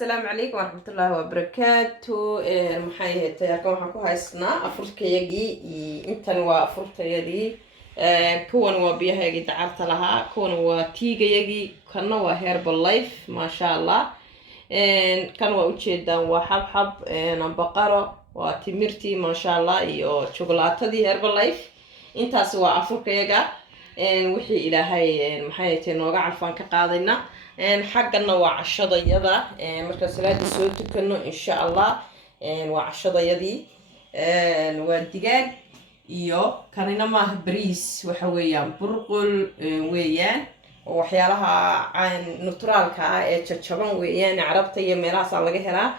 السلام عليكم ورحمة الله وبركاته. maxay ahayd halkan waxaan ku haysnaa afurkayagii intan waa afurtayadii kuwan waa biyahayagii dacarta lahaa kuwan waa tiigayagii kana waa herbal life maasha Allah. kan waa ujeedaan waa xabxab baqaro waa timirtii maasha Allah iyo chocolaatadii herbal life. intaas waa afurkayaga wixii ilaahay maxay ahayd nooga calfaan ka qaadayna xaqana waa cashadayada marka salaada soo tukano insha Allah waa cashadayadii waa digaag iyo kanina maaha bariis waxa weeyaan burqul weeyaan waxyaalaha naturalka ah ee jajaban weeyaan carabta iyo meelahaas laga helaa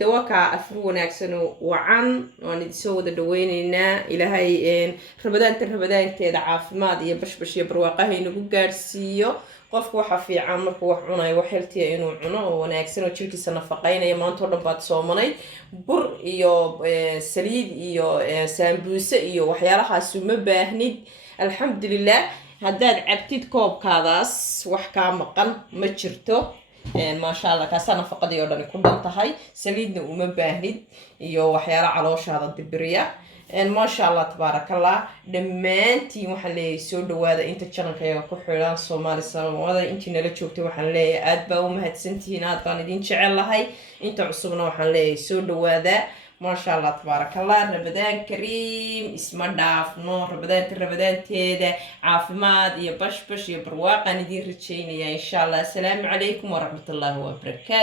dawaka afur wanaagsan wacan waan idin soo wada dhaweyneynaa ilaahay rabadaanteeda caafimaad iyo bashbash iyo barwaaqaha inagu gaarsiiyo qofku waxa fiican markuu wax cunayo wax healthy inuu cuno oo wanaagsan oo jirkiisa nafaqeynaya maanta oo dhan baad soomanay bur iyo saliid iyo sambuuse iyo waxyaalahaas uma baahnid alxamdulillah haddaad cabtid koobkaadaas wax ka maqan ma jirto maasha Allah kaasa nafaqadii oo dhan ku dhantahay saliidna uma baahnid iyo waxyaala calooshaada dibiriya maasha Allah tabarakallah dhamaantiin waxaan leeyahay soo dhawaada inta channelkayga ku xiran Soomaali Samawada intii nala joogtay waxaan leeyahay aad baa u mahadsantihiin aad baan idin jecelahay inta cusubna waxaan leeyahay soo dhawaada maasha Allah tabarakallah Ramadaan Kariim isma dhaafno rabadaanteeda caafimaad iyo bashbash iyo barwaaqan idin rajaynaya insha Allah. Assalaamu calaykum wa rahmatullahi wa barakatuh.